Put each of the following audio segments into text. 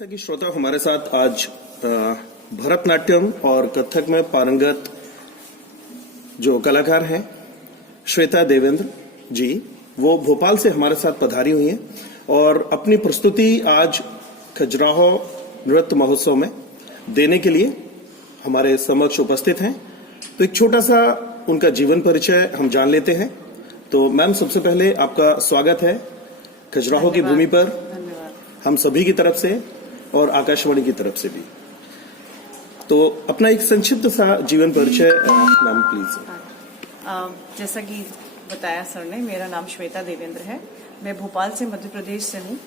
जैसा कि श्रोता हमारे साथ आज भरतनाट्यम और कथक में पारंगत जो कलाकार हैं श्वेता देवेंद्र जी, वो भोपाल से हमारे साथ पधारी हुई हैं और अपनी प्रस्तुति आज खजुराहो नृत्य महोत्सव में देने के लिए हमारे समक्ष उपस्थित हैं। तो एक छोटा सा उनका जीवन परिचय हम जान लेते हैं। तो मैम, सबसे पहले आपका स्वागत है खजुराहो की भूमि पर, हम सभी की तरफ से और आकाशवाणी की तरफ से भी। तो अपना एक संक्षिप्त सा जीवन परिचय मैम प्लीज। जैसा कि बताया सर ने, मेरा नाम श्वेता देवेंद्र है। मैं भोपाल से मध्य प्रदेश से हूँ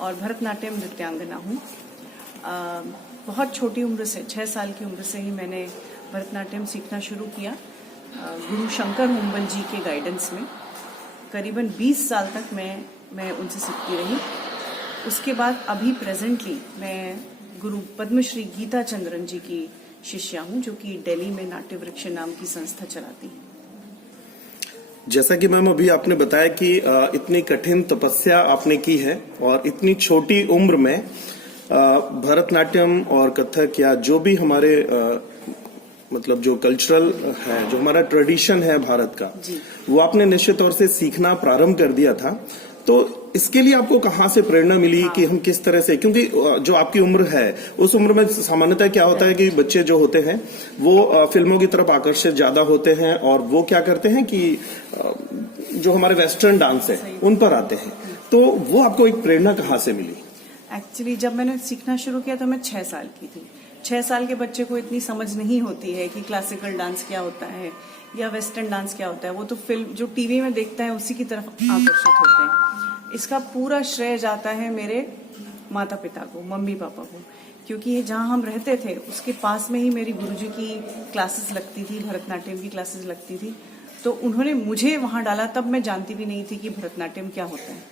और भरतनाट्यम नृत्यांगना हूँ। बहुत छोटी उम्र से, 6 साल की उम्र से ही मैंने भरतनाट्यम सीखना शुरू किया गुरु शंकर हुम्बल जी के गाइडेंस में। करीबन 20 साल तक मैं उनसे सीखती रही। उसके बाद अभी प्रेजेंटली मैं गुरु पद्मश्री गीता चंद्रन जी की शिष्या हूं, जो कि दिल्ली में नाट्य वृक्ष नाम की संस्था चलाती है। जैसा कि मैम अभी आपने बताया कि इतनी कठिन तपस्या आपने की है और इतनी छोटी उम्र में भरतनाट्यम और कथक या जो भी हमारे मतलब जो कल्चरल है, जो हमारा ट्रेडिशन है भारत का, वो आपने निश्चित तौर से सीखना प्रारंभ कर दिया था। तो इसके लिए आपको कहाँ से प्रेरणा मिली कि हम किस तरह से, क्योंकि जो आपकी उम्र है उस उम्र में सामान्यतः क्या होता है कि बच्चे जो होते हैं वो फिल्मों की तरफ आकर्षित ज्यादा होते हैं और वो क्या करते हैं कि जो हमारे वेस्टर्न डांस है उन पर आते हैं। तो वो आपको एक प्रेरणा कहाँ से मिली? एक्चुअली जब मैंने सीखना शुरू किया तो मैं 6 साल की थी। 6 साल के बच्चे को इतनी समझ नहीं होती है कि क्लासिकल डांस क्या होता है या वेस्टर्न डांस क्या होता है। वो तो फिल्म जो टीवी में देखता है उसी की तरफ आकर्षित होते हैं। इसका पूरा श्रेय जाता है मेरे माता पिता को, मम्मी पापा को, क्योंकि जहाँ हम रहते थे उसके पास में ही मेरी गुरुजी की क्लासेस लगती थी, भरतनाट्यम की क्लासेस लगती थी। तो उन्होंने मुझे वहाँ डाला, तब मैं जानती भी नहीं थी कि भरतनाट्यम क्या होता है।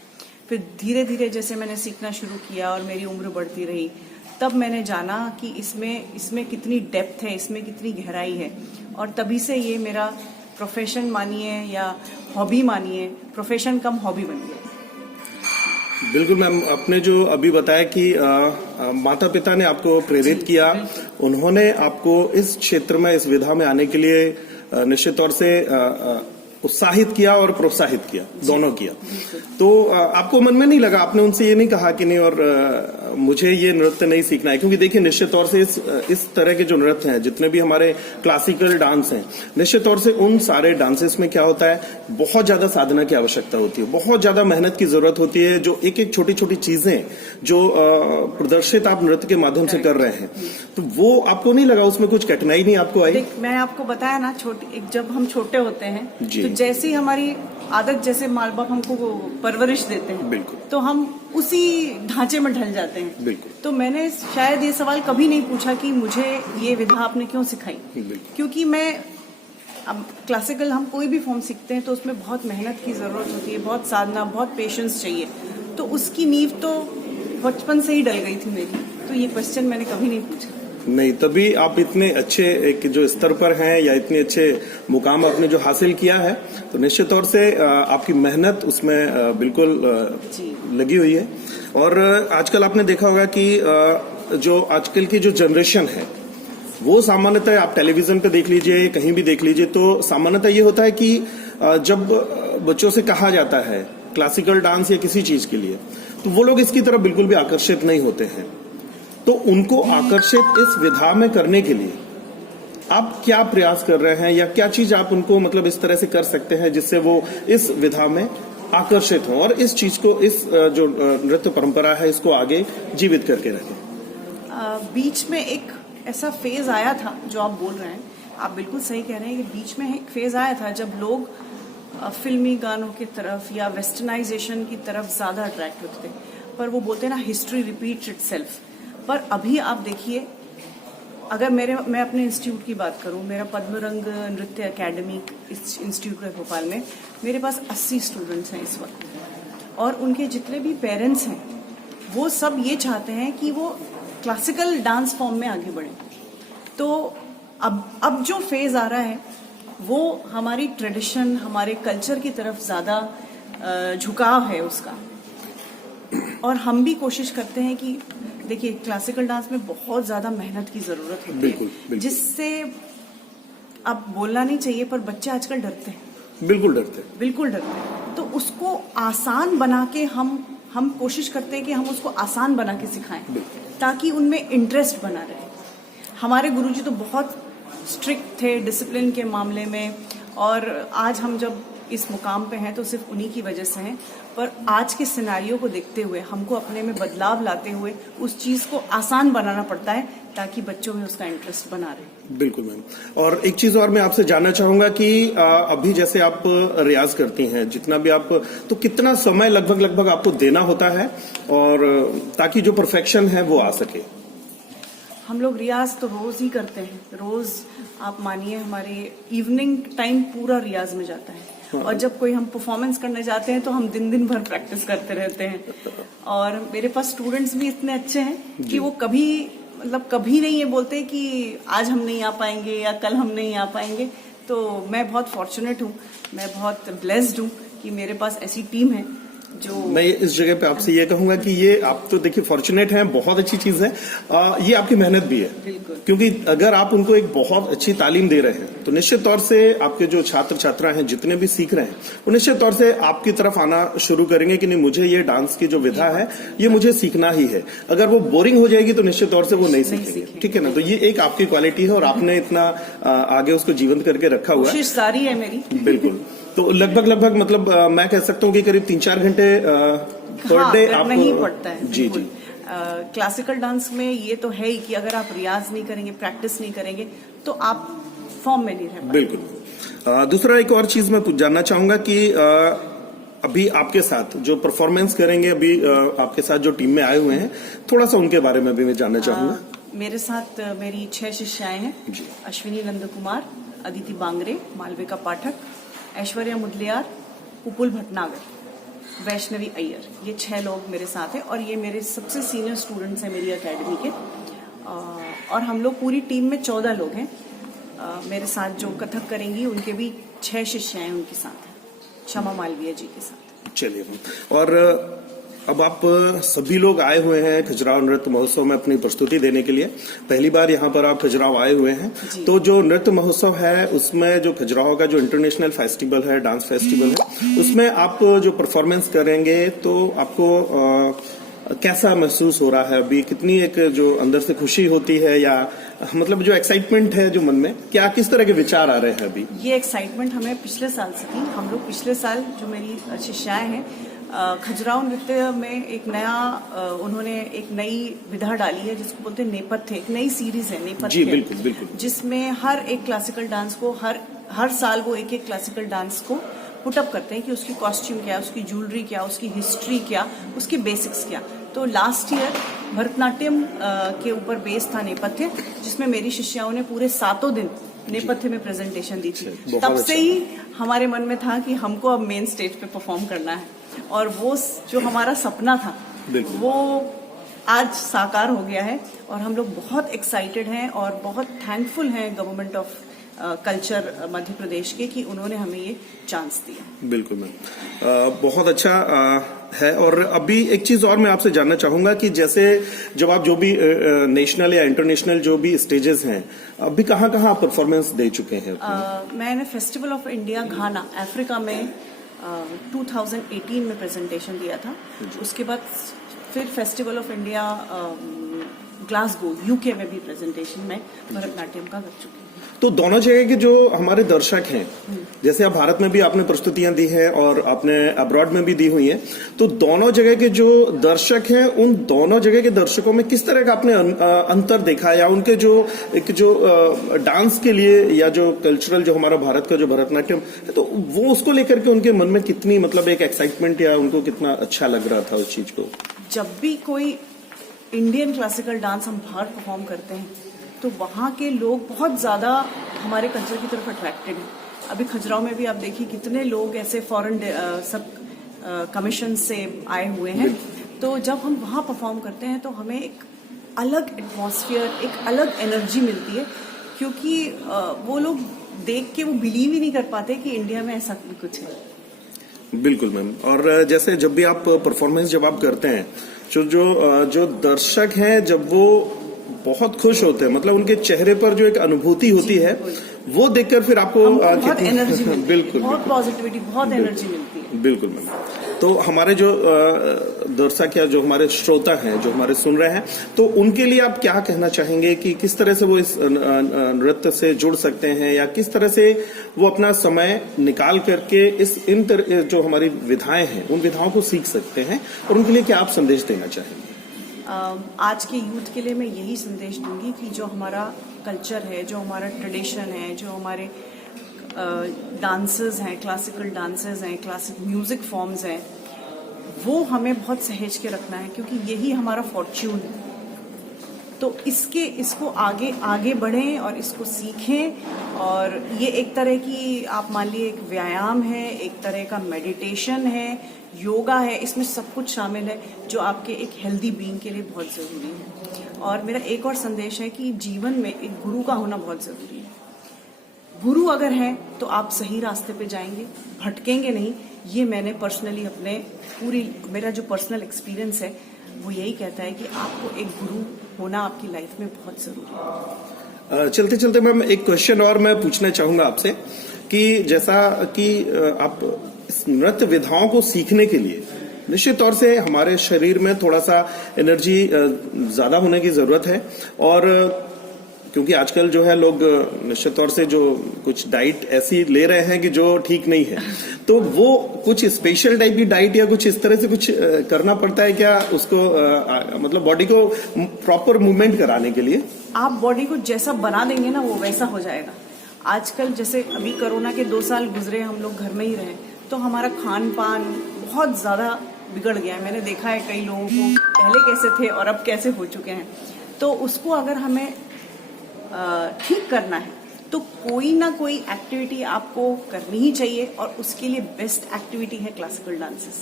फिर धीरे धीरे जैसे मैंने सीखना शुरू किया और मेरी उम्र बढ़ती रही, तब मैंने जाना कि इसमें कितनी डेप्थ है, इसमें कितनी गहराई है। और तभी से ये मेरा प्रोफेशन मानिए या हॉबी मानिए, प्रोफेशन कम हॉबी बन गया। बिल्कुल मैम, आपने जो अभी बताया कि माता पिता ने आपको प्रेरित किया, उन्होंने आपको इस क्षेत्र में, इस विधा में आने के लिए निश्चित तौर से उत्साहित किया और प्रोत्साहित किया, दोनों किया। तो आपको मन में नहीं लगा, आपने उनसे ये नहीं कहा कि नहीं और मुझे ये नृत्य नहीं सीखना है? क्योंकि देखिए निश्चित तौर से इस तरह के जो नृत्य हैं, जितने भी हमारे क्लासिकल डांस हैं, निश्चित तौर से उन सारे डांसेस में क्या होता है, बहुत ज्यादा साधना की आवश्यकता होती है, बहुत ज्यादा मेहनत की जरूरत होती है। जो एक एक छोटी छोटी चीजें जो प्रदर्शित आप नृत्य के माध्यम से कर रहे हैं, तो वो आपको नहीं लगा उसमें कुछ कठिनाई नहीं आपको आई? मैं आपको बताया ना, जब हम छोटे होते हैं तो जैसी हमारी आदत, जैसे माँ बाप हमको परवरिश देते हैं, बिल्कुल, तो हम उसी ढांचे में ढल जाते हैं। बिल्कुल। तो मैंने शायद ये सवाल कभी नहीं पूछा कि मुझे ये विधा आपने क्यों सिखाई, क्योंकि अब क्लासिकल हम कोई भी फॉर्म सीखते हैं तो उसमें बहुत मेहनत की जरूरत होती है, बहुत साधना, बहुत पेशेंस चाहिए। तो उसकी नींव तो बचपन से ही डल गई थी मेरी। तो ये क्वेश्चन मैंने कभी नहीं पूछा। नहीं, तभी आप इतने अच्छे एक जो स्तर पर हैं या इतने अच्छे मुकाम आपने जो हासिल किया है, तो निश्चित तौर से आपकी मेहनत उसमें बिल्कुल लगी हुई है। और आजकल आपने देखा होगा कि जो आजकल की जो जनरेशन है वो सामान्यतः, आप टेलीविजन पे देख लीजिए, कहीं भी देख लीजिए, तो सामान्यतः ये होता है कि जब बच्चों से कहा जाता है क्लासिकल डांस या किसी चीज के लिए, तो वो लोग इसकी तरफ बिल्कुल भी आकर्षित नहीं होते हैं। तो उनको आकर्षित इस विधा में करने के लिए आप क्या प्रयास कर रहे हैं या क्या चीज आप उनको मतलब इस तरह से कर सकते हैं जिससे वो इस विधा में आकर्षित हों और इस चीज को, इस जो नृत्य परंपरा है, इसको आगे जीवित करके रखें? बीच में एक ऐसा फेज आया था जो आप बोल रहे हैं, आप बिल्कुल सही कह रहे हैं कि बीच में एक फेज आया था जब लोग फिल्मी गानों की तरफ या वेस्टर्नाइजेशन की तरफ ज्यादा अट्रैक्ट होते थे। पर वो बोलते हैं ना, हिस्ट्री रिपीट्स इटसेल्फ। पर अभी आप देखिए, अगर मैं अपने इंस्टीट्यूट की बात करूं, मेरा पद्मरंग नृत्य अकेडमी इंस्टीट्यूट है भोपाल में, मेरे पास 80 स्टूडेंट्स हैं इस वक्त। और उनके जितने भी पेरेंट्स हैं वो सब ये चाहते हैं कि वो क्लासिकल डांस फॉर्म में आगे बढ़े। तो अब जो फेज आ रहा है वो हमारी ट्रेडिशन, हमारे कल्चर की तरफ ज्यादा झुकाव है उसका। और हम भी कोशिश करते हैं कि देखिए क्लासिकल डांस में बहुत ज्यादा मेहनत की जरूरत होती बिल्कुल, है, बिल्कुल। जिससे अब बोलना नहीं चाहिए पर बच्चे आजकल डरते हैं, बिल्कुल डरते हैं। बिल्कुल डरते हैं। तो उसको आसान बना के हम कोशिश करते हैं कि हम उसको आसान बना के सिखाएं ताकि उनमें इंटरेस्ट बना रहे। हमारे गुरुजी तो बहुत स्ट्रिक्ट थे डिसिप्लिन के मामले में, और आज हम जब इस मुकाम पे हैं तो सिर्फ उन्हीं की वजह से हैं। पर आज के सिनेरियो को देखते हुए हमको अपने में बदलाव लाते हुए उस चीज को आसान बनाना पड़ता है ताकि बच्चों में उसका इंटरेस्ट बना रहे। बिल्कुल मैम। और एक चीज और मैं आपसे जानना चाहूंगा कि अभी जैसे आप रियाज करती हैं, जितना भी आप, तो कितना समय लगभग आपको देना होता है और ताकि जो परफेक्शन है वो आ सके? हम लोग रियाज तो रोज ही करते हैं, रोज आप मानिए हमारे इवनिंग टाइम पूरा रियाज में जाता है। और जब कोई हम परफॉर्मेंस करने जाते हैं तो हम दिन भर प्रैक्टिस करते रहते हैं। और मेरे पास स्टूडेंट्स भी इतने अच्छे हैं कि वो कभी नहीं ये बोलते कि आज हम नहीं आ पाएंगे या कल हम नहीं आ पाएंगे। तो मैं बहुत फॉर्चुनेट हूँ, मैं बहुत ब्लेस्ड हूँ कि मेरे पास ऐसी टीम है जो। मैं इस जगह पे आपसे ये कहूंगा कि ये आप तो देखिए फॉर्चुनेट हैं, बहुत अच्छी चीज है। ये आपकी मेहनत भी है, बिल्कुल। क्योंकि अगर आप उनको एक बहुत अच्छी तालीम दे रहे हैं तो निश्चित तौर से आपके जो छात्र छात्रा हैं जितने भी सीख रहे हैं वो निश्चित तौर से आपकी तरफ आना शुरू करेंगे कि नहीं, मुझे ये डांस की जो विधा है ये मुझे सीखना ही है। अगर वो बोरिंग हो जाएगी तो निश्चित तौर से वो नहीं सीखेंगे। ठीक है ना? तो ये एक आपकी क्वालिटी है और आपने इतना आगे उसको जीवंत करके रखा हुआ है। कोशिश जारी है मेरी। बिल्कुल। तो लगभग मतलब मैं कह सकता हूँ कि करीब 3-4 घंटे पर डे आप नहीं पड़ता है। जी। क्लासिकल डांस में ये तो है ही कि अगर आप रियाज नहीं करेंगे, प्रैक्टिस नहीं करेंगे तो आप फॉर्म में नहीं रह पाएंगे। बिल्कुल। दूसरा एक और चीज मैं जानना चाहूंगा कि अभी आपके साथ जो परफॉर्मेंस करेंगे, अभी आपके साथ जो टीम में आए हुए हैं, थोड़ा सा उनके बारे में भी मैं जानना चाहूंगा। मेरे साथ मेरी 6 शिष्याएं हैं। अश्विनी नंद कुमार, अदिति बांगरे, मालविका पाठक, ऐश्वर्या मुदलियार, उपुल भटनागर, वैष्णवी अय्यर, ये 6 लोग मेरे साथ हैं और ये मेरे सबसे सीनियर स्टूडेंट्स हैं मेरी एकेडमी के। और हम लोग पूरी टीम में 14 लोग हैं। मेरे साथ जो कथक करेंगी उनके भी 6 शिष्याएं उनके साथ हैं, क्षमा मालवीय जी के साथ। चलिए। और अब आप सभी लोग आए हुए हैं खजुराहो नृत्य महोत्सव में अपनी प्रस्तुति देने के लिए। पहली बार यहाँ पर आप खजुराहो आए हुए हैं, तो जो नृत्य महोत्सव है उसमें जो खजुराहो का जो इंटरनेशनल फेस्टिवल है, डांस फेस्टिवल है, उसमें आप जो परफॉर्मेंस करेंगे तो आपको कैसा महसूस हो रहा है? अभी कितनी एक जो अंदर से खुशी होती है, या मतलब जो एक्साइटमेंट है जो मन में, क्या किस तरह के विचार आ रहे हैं अभी? ये एक्साइटमेंट हमें पिछले साल से थी। हम लोग पिछले साल जो मेरी शिष्याएं हैं, खजुराहो नृत्य में एक नया उन्होंने एक नई विधा डाली है जिसको बोलते हैं नेपथ्य। एक नई सीरीज है नेपथ्य। जी बिल्कुल बिल्कुल। जिसमें हर एक क्लासिकल डांस को हर साल वो एक क्लासिकल डांस को पुटअप करते हैं कि उसकी कॉस्ट्यूम क्या, उसकी ज्वेलरी क्या, उसकी हिस्ट्री क्या, उसकी बेसिक्स क्या। तो लास्ट ईयर भरतनाट्यम के ऊपर बेस था नेपथ्य, जिसमें मेरी शिष्याओं ने पूरे 7 दिन नेपथ्य में प्रेजेंटेशन दी थी। तब से ही हमारे मन में था कि हमको अब मेन स्टेज पे परफॉर्म करना है, और वो जो हमारा सपना था वो आज साकार हो गया है। और हम लोग बहुत एक्साइटेड हैं और बहुत थैंकफुल हैं government of culture Madhya Pradesh के कि उन्होंने हमें ये चांस दिया। बिल्कुल मैम, बहुत अच्छा है। और अभी एक चीज और मैं आपसे जानना चाहूंगा कि जैसे जब आप जो भी नेशनल या इंटरनेशनल जो भी स्टेजेस हैं, अभी कहाँ कहाँ परफॉर्मेंस दे चुके हैं? मैंने festival of India Ghana Africa में 2018 में प्रेजेंटेशन दिया था। उसके बाद फिर festival of India Glasgow UK में भी प्रेजेंटेशन में भरतनाट्यम का कर चुकी हूँ। तो दोनों जगह के जो हमारे दर्शक हैं, जैसे आप भारत में भी आपने प्रस्तुतियां दी हैं और आपने अब्रॉड में भी दी हुई हैं, तो दोनों जगह के जो दर्शक हैं उन दोनों जगह के दर्शकों में किस तरह का आपने अंतर देखा, या उनके जो डांस के लिए या जो कल्चरल जो हमारा भारत का जो भरतनाट्यम है, तो वो उसको लेकर के उनके मन में कितनी मतलब एक एक्साइटमेंट, या उनको कितना अच्छा लग रहा था उस चीज को? जब भी कोई इंडियन क्लासिकल डांस हम बाहर परफॉर्म करते हैं तो वहाँ के लोग बहुत ज़्यादा हमारे कल्चर की तरफ अट्रैक्टेड हैं। अभी खजुराहो में भी आप देखिए कितने लोग ऐसे फॉरेन सब कमीशन से आए हुए हैं। तो जब हम वहाँ परफॉर्म करते हैं तो हमें एक अलग एटमॉस्फेयर, एक अलग एनर्जी मिलती है, क्योंकि वो लोग देख के वो बिलीव ही नहीं कर पाते कि इंडिया में ऐसा भी कुछ है। बिल्कुल मैम। और जैसे जब भी आप परफॉर्मेंस जब आप करते हैं जो दर्शक हैं जब वो बहुत खुश होते हैं, मतलब उनके चेहरे पर जो एक अनुभूति होती है वो देखकर फिर आपको बहुत एनर्जी मिलती है, बिल्कुल बहुत पॉजिटिविटी, बहुत एनर्जी मिलती है। बिल्कुल मैम। तो हमारे जो दर्शक या जो हमारे श्रोता हैं, जो हमारे सुन रहे हैं, तो उनके लिए आप क्या कहना चाहेंगे कि किस तरह से वो इस नृत्य से जुड़ सकते हैं, या किस तरह से वो अपना समय निकाल करके जो हमारी विधाएं हैं उन विधाओं को सीख सकते हैं, और उनके लिए क्या आप संदेश देना चाहेंगे? आज के यूथ के लिए मैं यही संदेश दूंगी कि जो हमारा कल्चर है, जो हमारा ट्रेडिशन है, जो हमारे डांसेस हैं, क्लासिकल डांसेस हैं, क्लासिक म्यूजिक फॉर्म्स हैं, वो हमें बहुत सहेज के रखना है, क्योंकि यही हमारा फॉर्च्यून है। तो इसको आगे बढ़ें और इसको सीखें। और ये एक तरह की, आप मान लीजिए, एक व्यायाम है, एक तरह का मेडिटेशन है, योगा है, इसमें सब कुछ शामिल है जो आपके एक हेल्दी बीइंग के लिए बहुत जरूरी है। और मेरा एक और संदेश है कि जीवन में एक गुरु का होना बहुत जरूरी है। गुरु अगर है तो आप सही रास्ते पे जाएंगे, भटकेंगे नहीं। ये मैंने पर्सनली मेरा जो पर्सनल एक्सपीरियंस है वो यही कहता है कि आपको एक गुरु होना आपकी लाइफ में बहुत जरूरी है। चलते चलते मैम एक क्वेश्चन और मैं पूछना चाहूंगा आपसे कि जैसा कि आप इस नृत्य विधाओं को सीखने के लिए निश्चित तौर से हमारे शरीर में थोड़ा सा एनर्जी ज्यादा होने की जरूरत है, और क्योंकि आजकल जो है लोग निश्चित तौर से जो कुछ डाइट ऐसी ले रहे हैं कि जो ठीक नहीं है, तो वो कुछ स्पेशल टाइप की डाइट या कुछ इस तरह से कुछ करना पड़ता है क्या उसको, मतलब बॉडी को प्रॉपर मूवमेंट कराने के लिए? आप बॉडी को जैसा बना देंगे ना वो वैसा हो जाएगा। आजकल जैसे अभी कोरोना के 2 साल गुजरे, हम लोग घर में ही रहे, तो हमारा खान पान बहुत ज्यादा बिगड़ गया है। मैंने देखा है कई लोगों को पहले कैसे थे और अब कैसे हो चुके हैं। तो उसको अगर हमें ठीक करना है तो कोई ना कोई एक्टिविटी आपको करनी ही चाहिए, और उसके लिए बेस्ट एक्टिविटी है क्लासिकल डांसेस।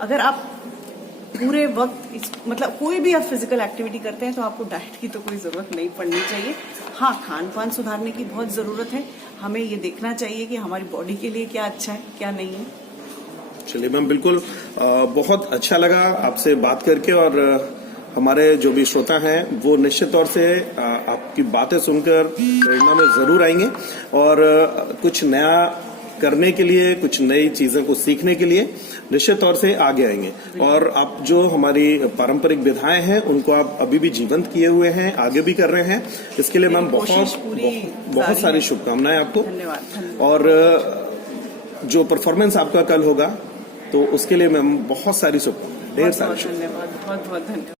अगर आप पूरे वक्त मतलब कोई भी आप फिजिकल एक्टिविटी करते हैं तो आपको डाइट की तो कोई जरूरत नहीं पड़नी चाहिए। हाँ, खान पान सुधारने की बहुत जरूरत है। हमें ये देखना चाहिए कि हमारी बॉडी के लिए क्या अच्छा है, क्या नहीं है। चलिए मैम, बिल्कुल बहुत अच्छा लगा आपसे बात करके, और हमारे जो भी श्रोता हैं वो निश्चित तौर से आपकी बातें सुनकर प्रेरणा में जरूर आएंगे, और कुछ नया करने के लिए, कुछ नई चीजों को सीखने के लिए निश्चित तौर से आगे आएंगे। और आप जो हमारी पारंपरिक विधाएं हैं उनको आप अभी भी जीवंत किए हुए हैं, आगे भी कर रहे हैं। इसके लिए मैम बहुत सारी शुभकामनाएं आपको। धन्यवाद। और जो परफॉर्मेंस आपका कल होगा तो उसके लिए मैम बहुत सारी शुभकामनाएं, ढेर सारी धन्यवाद, बहुत बहुत धन्यवाद।